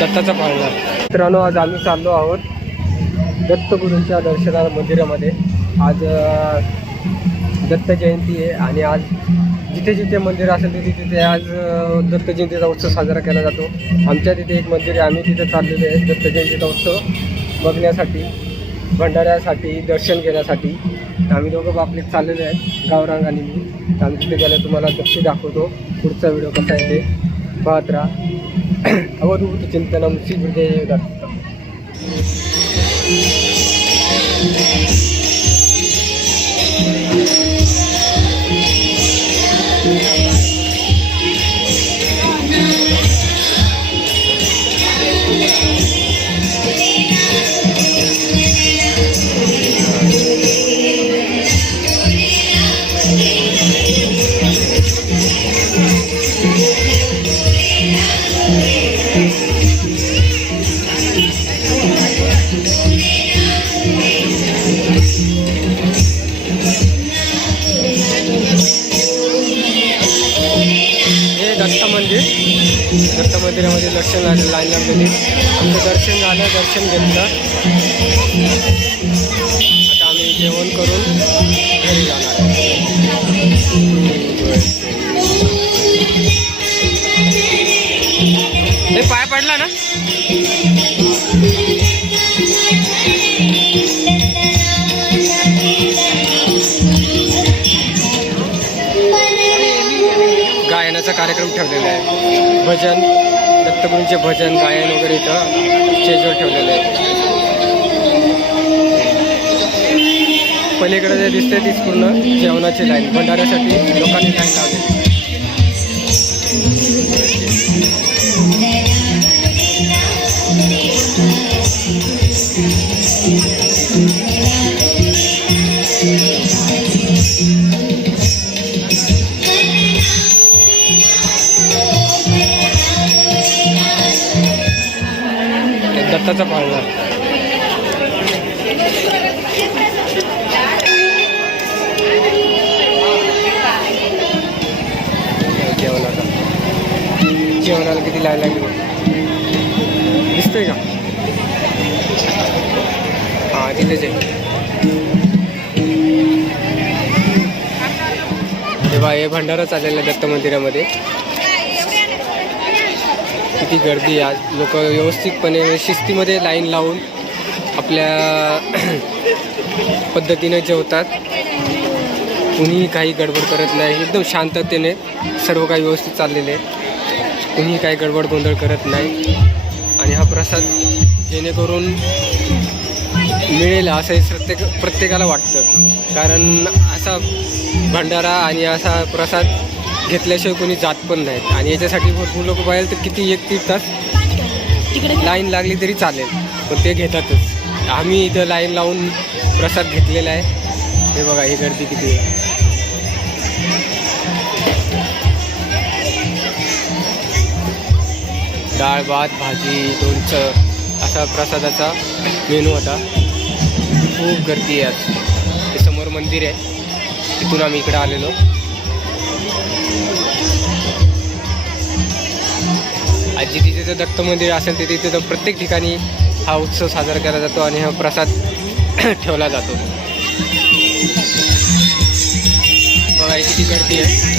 दत्ताचा पाळणा. मित्रांनो आज आम्ही चाललो आहोत दत्तगुरूंच्या दर्शना मंदिरामध्ये. आज दत्त जयंती आहे आणि आज जिथे जिथे मंदिर असेल तिथे तिथे आज दत्तजयंतीचा दत्त जयंतीचा उत्सव साजरा केला जातो. आमच्या तिथे एक मंदिर आहे आम्ही तिथे चाललेलो आहे दत्त जयंतीचा उत्सव बघण्यासाठी भंडाऱ्यासाठी दर्शन घेण्यासाठी. आम्ही दोघं बापले चाललेले आहेत गावरांगाने आम्ही तिथे गेल्या तुम्हाला नक्की दाखवतो. पुढचा व्हिडिओ कसा आहे ते पाहत राहा. अवधूत चिंतनम श्री गुरुदेव दत्त हे दत्त म्हणजे मंदिर दत्त मंदिरामध्ये दर्शन झालं लाईन लागलेली आमचं दर्शन झालं दर्शन घेतलं. आता आम्ही जेवण करून घरी जाणार. गाण्याचा कार्यक्रम ठेवलेला आहे. भजन दत्तगुरूंचे भजन गायन वगैरे इथं स्टेजवर ठेवलेलं आहे. पलीकडे जे दिसते तीच पूर्ण जेवणाची लाईन भंडाऱ्यासाठी लोकांनी लाईन लावली दत्ताचा जेवण आता जेवणाला. किती लाईन लागली बघ. दिसतंय का? हा तिथेच आहे. हे भंडारा चाललेला आहे दत्त मंदिरामध्ये. किती गर्दी आज लोक व्यवस्थितपणे शिस्तीमध्ये लाईन लावून आपल्या पद्धतीने जेवतात. कुणीही काही गडबड करत नाही. एकदम शांततेने सर्व काही व्यवस्थित चाललेले आहे कुणीही काही गडबड गोंधळ करत नाही. आणि हा प्रसाद जेणेकरून मिळेल असं हे प्रत्येक प्रत्येकाला वाटतं. कारण असा भंडारा आणि असा प्रसाद घेतल्याशिवाय कोणी जात पण नाहीत. आणि याच्यासाठी भरपूर लोक पाहिजे तर किती एक तीन तास लाईन लागली तरी चालेल पण ते घेतातच. आम्ही इथं लाईन लावून प्रसाद घेतलेला आहे. हे बघा ही गर्दी किती आहे. डाळ भात भाजी लोणचं असा प्रसादाचा मेनू होता खूप गर्दी आहे आज. हे समोर मंदिर आहे. तिथून आम्ही इकडे आलेलो. आजी तिथे जर दत्त मंदिर असेल तर तिथे तर प्रत्येक ठिकाणी हा उत्सव साजरा केला जातो आणि हा प्रसाद ठेवला जातो. बघा किती गर्दी आहे.